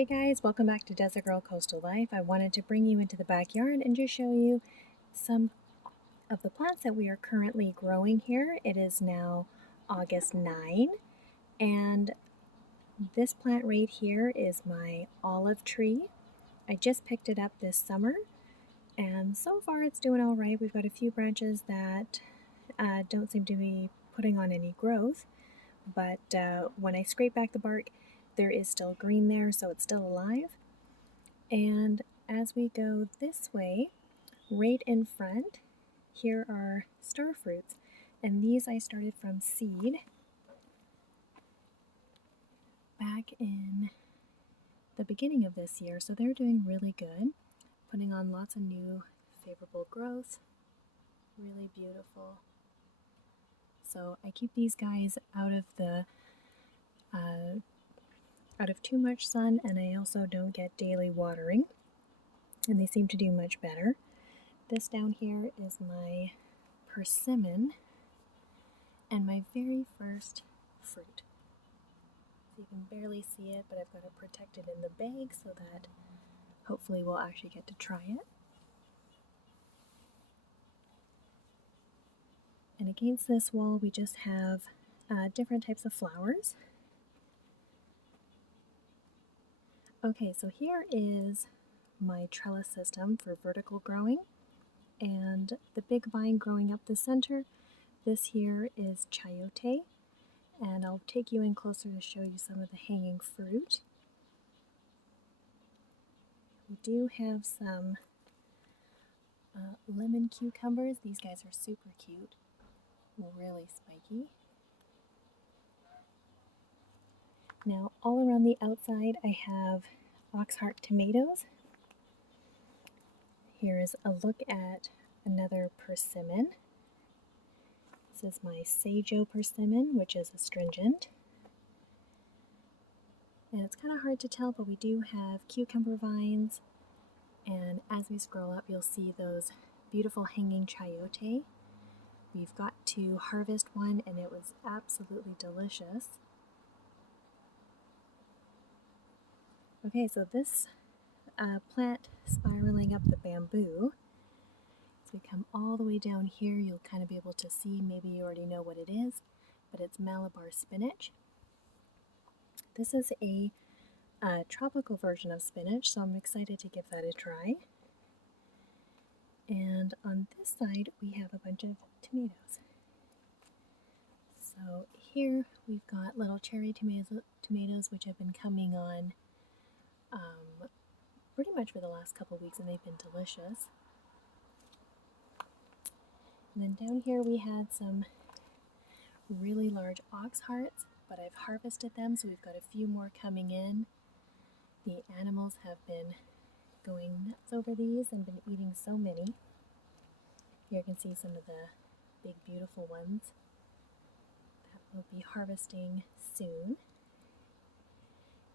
Hey guys, welcome back to Desert Girl Coastal Life. I wanted to bring you into the backyard and just show you some of the plants that we are currently growing here. It is now August 9, and this plant right here is my olive tree. I just picked it up this summer, and so far it's doing all right. We've got a few branches that don't seem to be putting on any growth, but when I scrape back the bark, there is still green there, so it's still alive. And as we go this way, right in front, here are star fruits. And these I started from seed back in the beginning of this year. So they're doing really good, putting on lots of new favorable growth. Really beautiful. So I keep these guys out of too much sun, and I also don't get daily watering, and they seem to do much better. This down here is my persimmon and my very first fruit. So you can barely see it, but I've got it protected in the bag so that hopefully we'll actually get to try it. And against this wall we just have different types of flowers. Okay, so here is my trellis system for vertical growing, and the big vine growing up the center, this here is chayote, and I'll take you in closer to show you some of the hanging fruit. We do have some lemon cucumbers. These guys are super cute, really spiky. Now all around the outside I have oxheart tomatoes. Here is a look at another persimmon. This is my Seijo persimmon, which is astringent. And it's kind of hard to tell, but we do have cucumber vines. And as we scroll up, you'll see those beautiful hanging chayote. We've got to harvest one, and it was absolutely delicious. Okay, so this plant spiraling up the bamboo, as we come all the way down here, you'll kind of be able to see, maybe you already know what it is, but it's Malabar spinach. This is a tropical version of spinach, so I'm excited to give that a try. And on this side we have a bunch of tomatoes. So here we've got little cherry tomatoes which have been coming on pretty much for the last couple weeks, and they've been delicious. And then down here we had some really large ox hearts, but I've harvested them, so we've got a few more coming in. The animals have been going nuts over these and been eating so many. Here you can see some of the big beautiful ones that we'll be harvesting soon.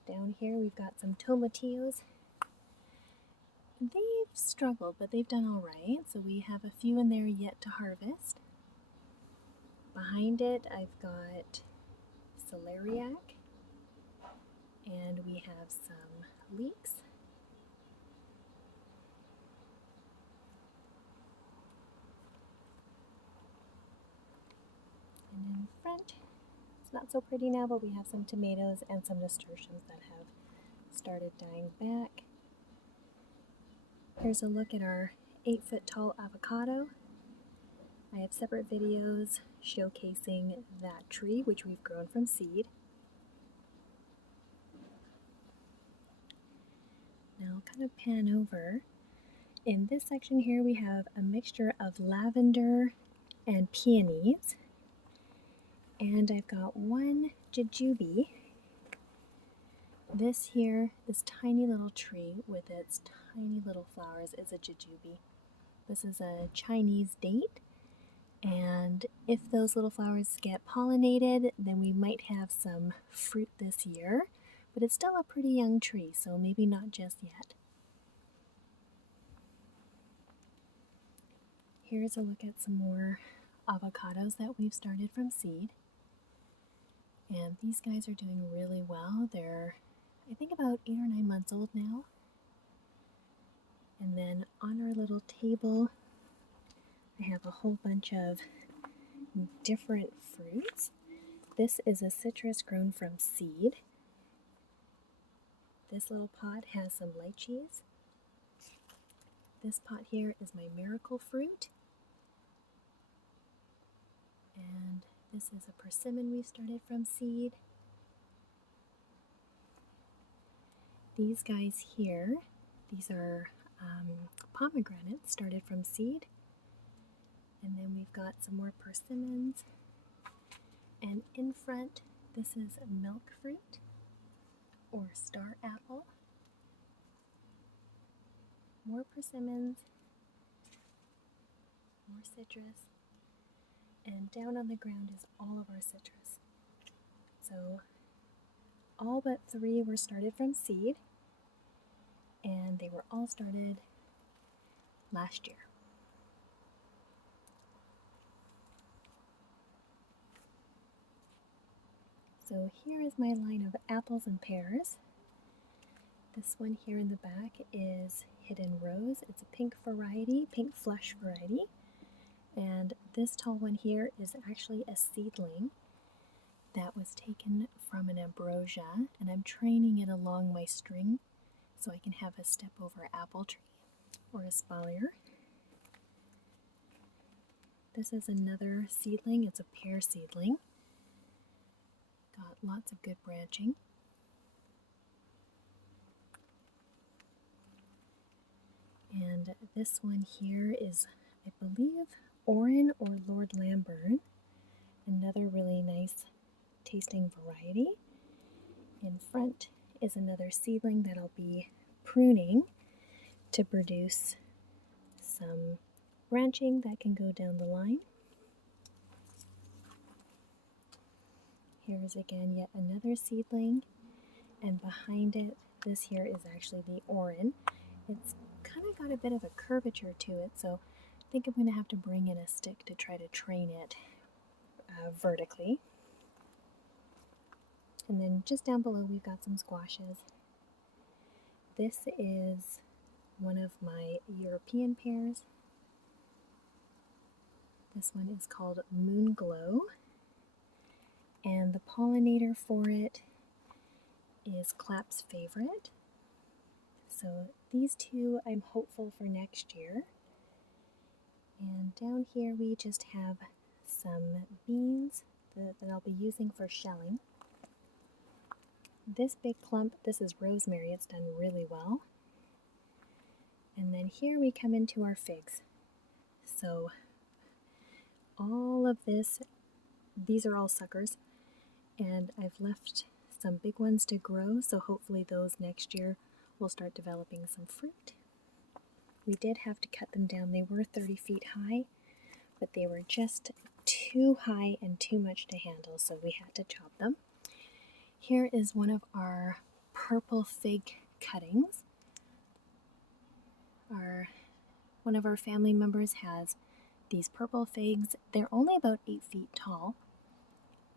Down here we've got some tomatillos. They've struggled, but they've done all right, so we have a few in there yet to harvest. Behind it I've got celeriac, and we have some leeks. And in front, it's not so pretty now, but we have some tomatoes and some nasturtiums that have started dying back. Here's a look at our 8-foot tall avocado. I have separate videos showcasing that tree, which we've grown from seed. Now I'll kind of pan over. In this section here we have a mixture of lavender and peonies. And I've got one jujube. This here, this tiny little tree with its tiny little flowers, is a jujube. This is a Chinese date, and if those little flowers get pollinated, then we might have some fruit this year, but it's still a pretty young tree, so maybe not just yet. Here's a look at some more avocados that we've started from seed. And these guys are doing really well. They're I think about 8 or 9 months old now. And then on our little table, I have a whole bunch of different fruits. This is a citrus grown from seed. This little pot has some lychees. This pot here is my miracle fruit. And this is a persimmon we started from seed. These guys here, these are pomegranates started from seed. And then we've got some more persimmons. And in front, this is milk fruit or star apple. More persimmons, more citrus, and down on the ground is all of our citrus. So all but 3 were started from seed, and they were all started last year. So here is my line of apples and pears. This one here in the back is Hidden Rose. It's a pink variety, pink flesh variety. And this tall one here is actually a seedling that was taken from an ambrosia, and I'm training it along my string so I can have a step over apple tree or espalier. This is another seedling. It's a pear seedling. Got lots of good branching. And this one here is, I believe, Oran or Lord Lamburn. Another really nice tasting variety. In front is another seedling that I'll be pruning to produce some branching that can go down the line. Here's again yet another seedling, and behind it, this here is actually the Oran. It's kind of got a bit of a curvature to it, so I think I'm going to have to bring in a stick to try to train it vertically. And then just down below we've got some squashes. This is one of my European pears. This one is called Moon Glow, and the pollinator for it is Clap's Favorite. So these 2 I'm hopeful for next year. And down here we just have some beans that I'll be using for shelling. This big clump, this is rosemary. It's done really well. And then here we come into our figs. So all of this, these are all suckers, and I've left some big ones to grow, so hopefully those next year will start developing some fruit. We did have to cut them down. They were 30 feet high, but they were just too high and too much to handle, so we had to chop them. Here is one of our purple fig cuttings. One of our family members has these purple figs. They're only about 8 feet tall,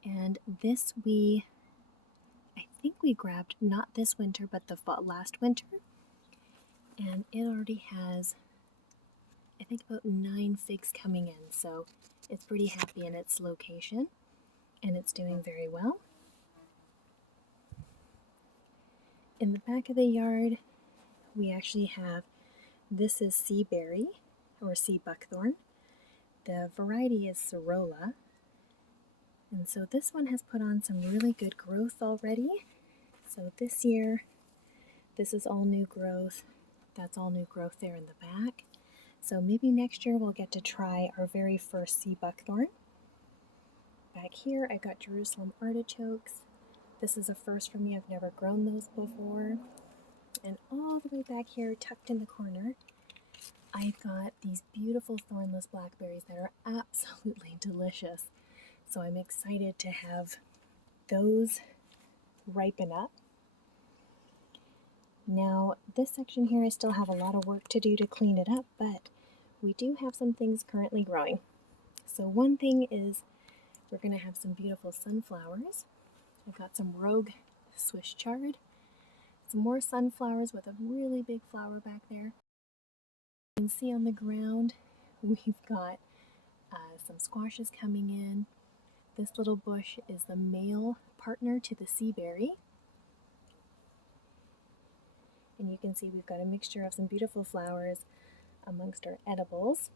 and this I think we grabbed not this winter but the last winter, and it already has, I think, about 9 figs coming in, so it's pretty happy in its location and it's doing very well. In the back of the yard we actually have, this is sea berry or sea buckthorn. The variety is Sorolla, and so this one has put on some really good growth already. So this year, this is all new growth. That's all new growth there in the back. So maybe next year we'll get to try our very first sea buckthorn. Back here I've got Jerusalem artichokes. This is a first for me. I've never grown those before. And all the way back here, tucked in the corner, I've got these beautiful thornless blackberries that are absolutely delicious. So I'm excited to have those ripen up. Now, this section here, I still have a lot of work to do to clean it up, but we do have some things currently growing. So one thing is we're going to have some beautiful sunflowers. I've got some Rogue Swiss chard. Some more sunflowers with a really big flower back there. You can see on the ground we've got some squashes coming in. This little bush is the male partner to the sea berry. And you can see we've got a mixture of some beautiful flowers amongst our edibles.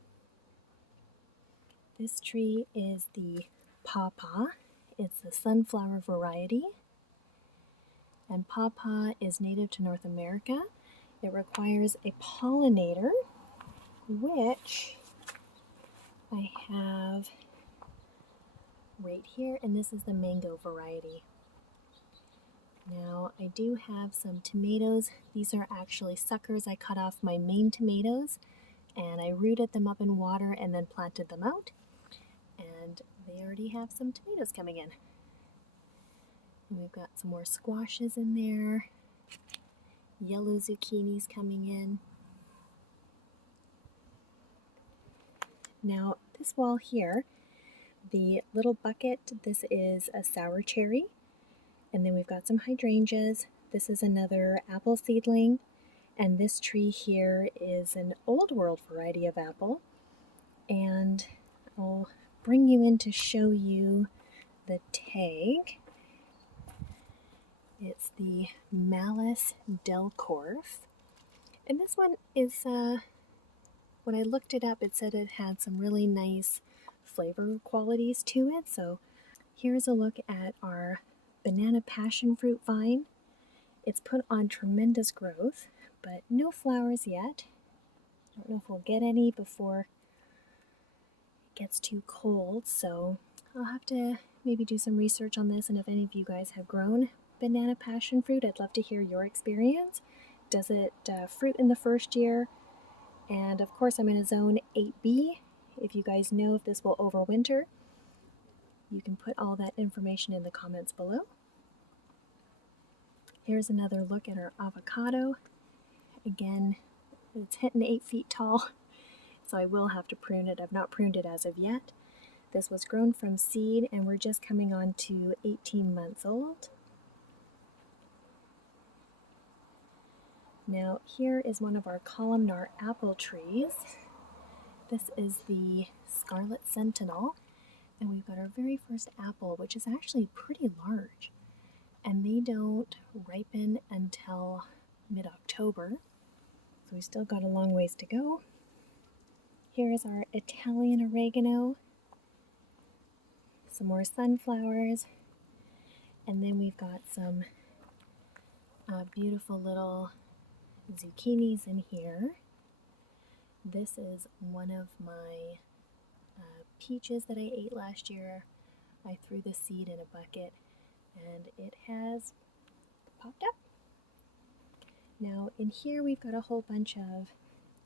This tree is the pawpaw. It's the sunflower variety. And pawpaw is native to North America. It requires a pollinator, which I have right here, and this is the mango variety. Now I do have some tomatoes. These are actually suckers. I cut off my main tomatoes and I rooted them up in water and then planted them out. And they already have some tomatoes coming in. And we've got some more squashes in there. Yellow zucchinis coming in. Now this wall here, the little bucket, this is a sour cherry. And then we've got some hydrangeas. This is another apple seedling. And this tree here is an old world variety of apple. And I'll bring you in to show you the tag. It's the Malus Delcorf. And this one is, when I looked it up, it said it had some really nice flavor qualities to it. So here's a look at our banana passion fruit vine. It's put on tremendous growth, but no flowers yet. I don't know if we'll get any before it gets too cold, so I'll have to maybe do some research on this, and if any of you guys have grown banana passion fruit, I'd love to hear your experience. Does it fruit in the first year? And of course I'm in a zone 8B. If you guys know if this will overwinter, you can put all that information in the comments below. Here's another look at our avocado. Again, it's hitting 8 feet tall, so I will have to prune it. I've not pruned it as of yet. This was grown from seed and we're just coming on to 18 months old. Now here is one of our columnar apple trees. This is the Scarlet Sentinel, and we've got our very first apple, which is actually pretty large. And they don't ripen until mid-October, so we still got a long ways to go. Here's our Italian oregano, some more sunflowers, and then we've got some beautiful little zucchinis in here. This is one of my peaches that I ate last year. I threw the seed in a bucket and it has popped up. Now in here we've got a whole bunch of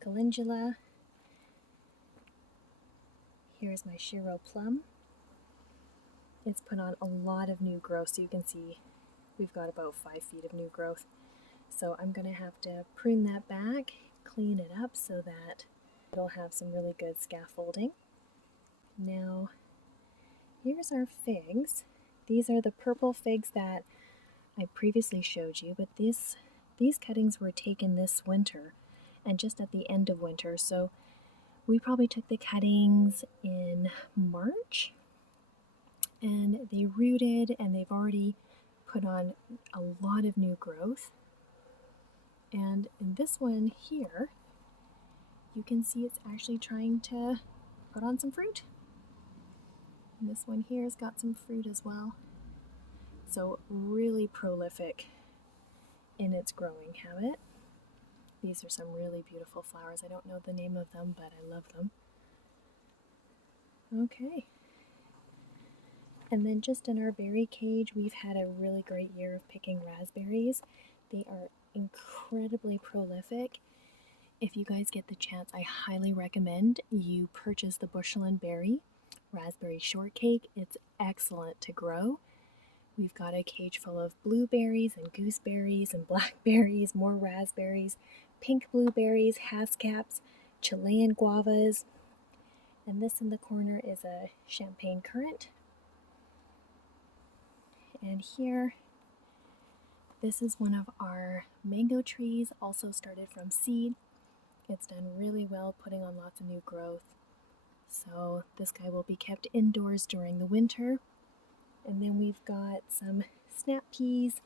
calendula. Here's my Shiro plum. It's put on a lot of new growth, so you can see we've got about 5 feet of new growth. So I'm going to have to prune that back, clean it up so that it'll have some really good scaffolding. Now here's our figs. These are the purple figs that I previously showed you, but these cuttings were taken this winter and just at the end of winter. So we probably took the cuttings in March and they rooted and they've already put on a lot of new growth. And in this one here, you can see it's actually trying to put on some fruit. And this one here has got some fruit as well. So really prolific in its growing habit. These are some really beautiful flowers. I don't know the name of them, but I love them. Okay. And then just in our berry cage, we've had a really great year of picking raspberries. They are incredibly prolific. If you guys get the chance, I highly recommend you purchase the Bushel and Berry Raspberry Shortcake. It's excellent to grow. We've got a cage full of blueberries and gooseberries and blackberries, more raspberries, pink blueberries, haskaps, Chilean guavas, and this in the corner is a champagne currant. And here, This is one of our mango trees, also started from seed. It's done really well, putting on lots of new growth. So this guy will be kept indoors during the winter. And then we've got some snap peas,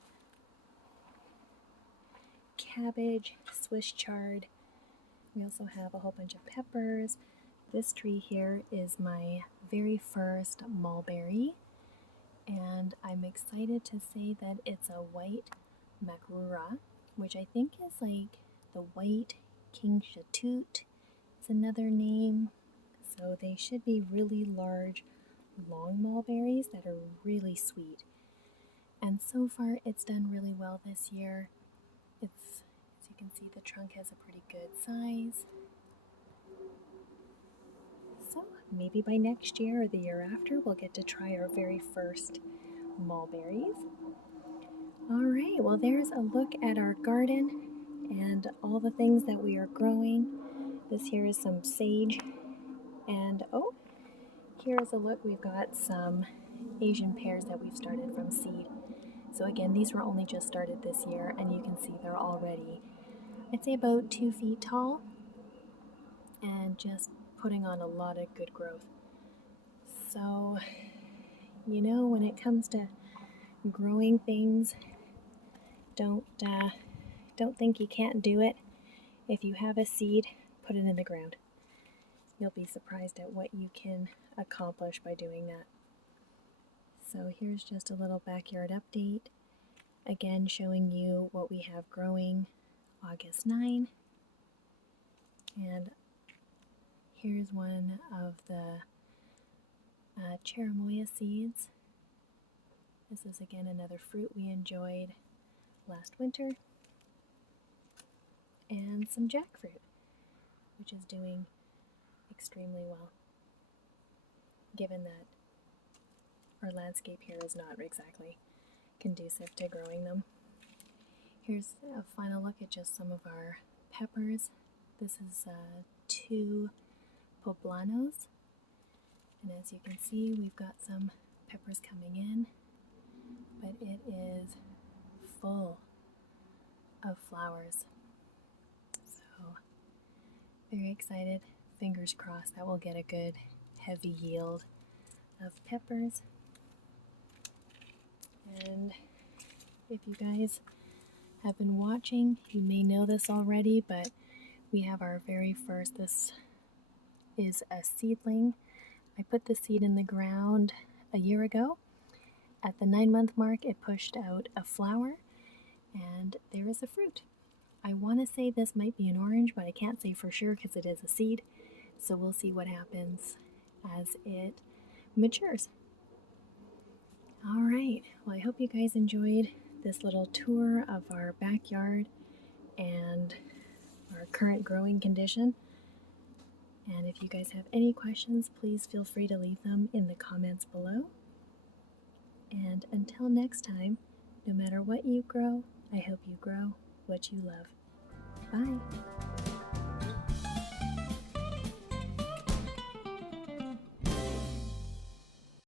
cabbage, Swiss chard. We also have a whole bunch of peppers. This tree here is my very first mulberry, and I'm excited to say that it's a white makrura, which I think is like the white king shatut. It's another name. So they should be really large, long mulberries that are really sweet. And so far it's done really well this year. As you can see, the trunk has a pretty good size. So maybe by next year or the year after, we'll get to try our very first mulberries. All right, well, there's a look at our garden and all the things that we are growing. This here is some sage, and oh, here's a look. We've got some Asian pears that we've started from seed. So again, these were only just started this year, and you can see they're already, I'd say, about 2 feet tall, and just putting on a lot of good growth. So, you know, when it comes to growing things, don't think you can't do it. If you have a seed, put it in the ground. You'll be surprised at what you can accomplish by doing that. So here's just a little backyard update. Again, showing you what we have growing August 9. And here's one of the cherimoya seeds. This is again another fruit we enjoyed last winter. And some jackfruit, which is doing extremely well, given that our landscape here is not exactly conducive to growing them. Here's a final look at just some of our peppers. This is 2 poblanos, and as you can see, we've got some peppers coming in, but it is full of flowers. So very excited. Fingers crossed that we'll get a good heavy yield of peppers. And if you guys have been watching, you may know this already, but we have our very first, this is a seedling. I put the seed in the ground a year ago. At the 9-month mark, it pushed out a flower, and there is a fruit. I want to say this might be an orange, but I can't say for sure because it is a seed. So we'll see what happens as it matures. All right, well, I hope you guys enjoyed this little tour of our backyard and our current growing condition. And if you guys have any questions, please feel free to leave them in the comments below. And until next time, no matter what you grow, I hope you grow what you love. Bye.